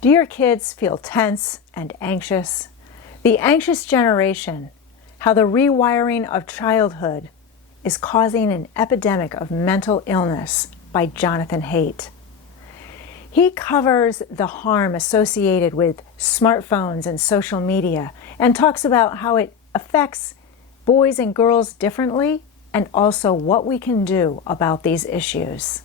Do your kids feel tense and anxious? The Anxious Generation, How the Rewiring of Childhood is Causing an Epidemic of Mental Illness by Jonathan Haidt. He covers the harm associated with smartphones and social media and talks about how it affects boys and girls differently and also what we can do about these issues.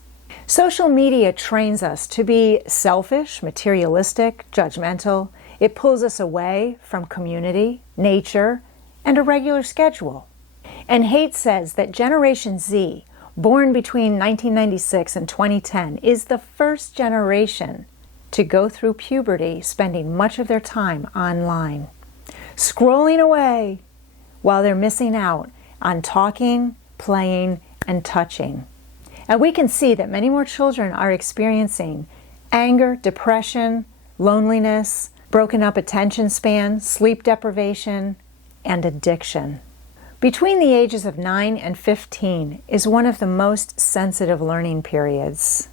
Social media trains us to be selfish, materialistic, judgmental. It pulls us away from community, nature, and a regular schedule. And Haidt says that Generation Z, born between 1996 and 2010, is the first generation to go through puberty spending much of their time online, scrolling away while they're missing out on talking, playing, and touching. And we can see that many more children are experiencing anger, depression, loneliness, broken up attention span, sleep deprivation, and addiction. Between the ages of 9 and 15 is one of the most sensitive learning periods.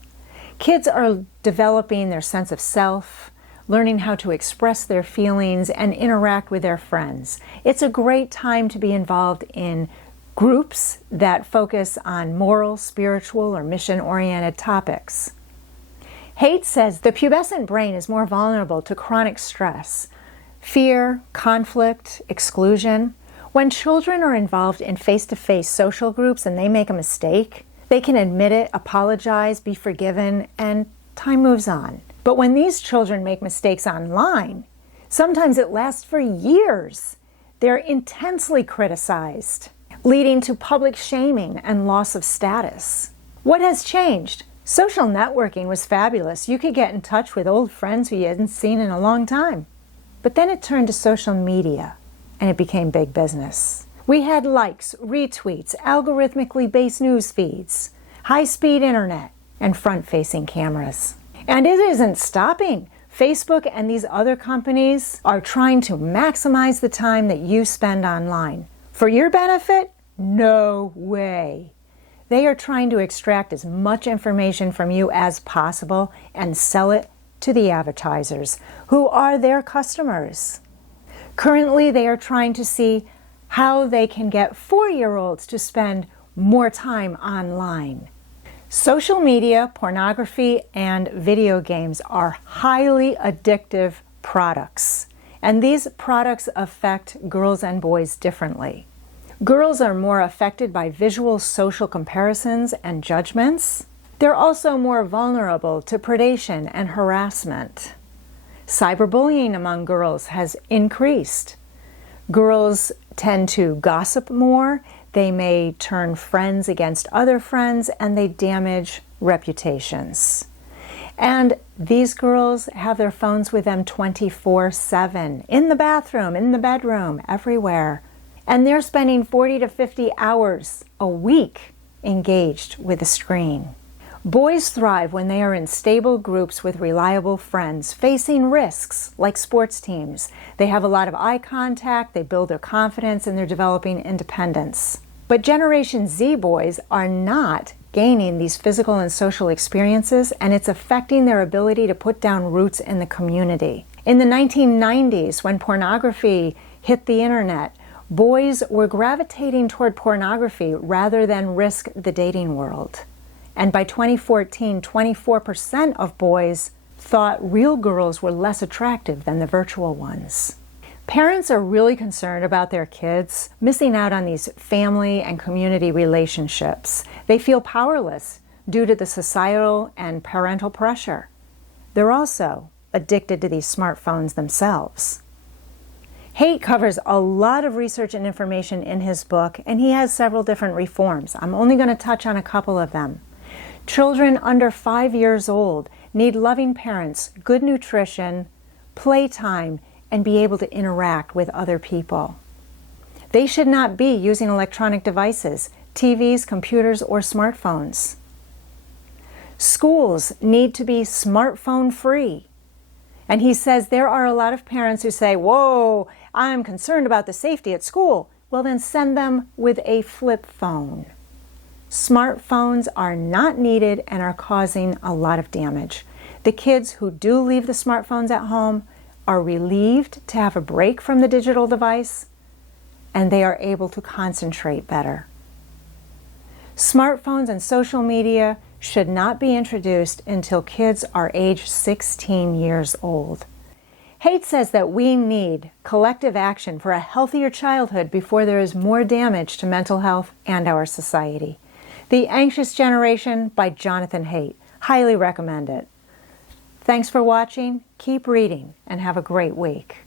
Kids are developing their sense of self, learning how to express their feelings and interact with their friends. It's a great time to be involved in groups that focus on moral, spiritual, or mission-oriented topics. Haidt says the pubescent brain is more vulnerable to chronic stress, fear, conflict, exclusion. When children are involved in face-to-face social groups and they make a mistake, they can admit it, apologize, be forgiven, and time moves on. But when these children make mistakes online, sometimes it lasts for years. They're intensely criticized, leading to public shaming and loss of status. What has changed? Social networking was fabulous. You could get in touch with old friends who you hadn't seen in a long time. But then it turned to social media, and it became big business. We had likes, retweets, algorithmically based news feeds, high-speed internet, and front-facing cameras. And it isn't stopping. Facebook and these other companies are trying to maximize the time that you spend online. For your benefit? No way. They are trying to extract as much information from you as possible and sell it to the advertisers, who are their customers. Currently, they are trying to see how they can get 4-year-olds to spend more time online. Social media, pornography, and video games are highly addictive products, and these products affect girls and boys differently. Girls are more affected by visual social comparisons and judgments. They're also more vulnerable to predation and harassment. Cyberbullying among girls has increased. Girls tend to gossip more. They may turn friends against other friends, and they damage reputations. And these girls have their phones with them 24/7, in the bathroom, in the bedroom, everywhere. And they're spending 40 to 50 hours a week engaged with a screen. Boys thrive when they are in stable groups with reliable friends, facing risks like sports teams. They have a lot of eye contact, they build their confidence, and they're developing independence. But Generation Z boys are not gaining these physical and social experiences, and it's affecting their ability to put down roots in the community. In the 1990s, when pornography hit the internet, boys were gravitating toward pornography rather than risk the dating world. And by 2014, 24% of boys thought real girls were less attractive than the virtual ones. Parents are really concerned about their kids missing out on these family and community relationships. They feel powerless due to the societal and parental pressure. They're also addicted to these smartphones themselves. Haidt covers a lot of research and information in his book, and he has several different reforms. I'm only going to touch on a couple of them. Children under 5 years old need loving parents, good nutrition, playtime, and be able to interact with other people. They should not be using electronic devices, TVs, computers, or smartphones. Schools need to be smartphone free. And he says there are a lot of parents who say, whoa, I'm concerned about the safety at school. Well, then send them with a flip phone. Smartphones are not needed and are causing a lot of damage. The kids who do leave the smartphones at home are relieved to have a break from the digital device, and they are able to concentrate better. Smartphones and social media should not be introduced until kids are age 16 years old. Haidt says that we need collective action for a healthier childhood before there is more damage to mental health and our society. The Anxious Generation by Jonathan Haidt. Highly recommend it. Thanks for watching. Keep reading and have a great week.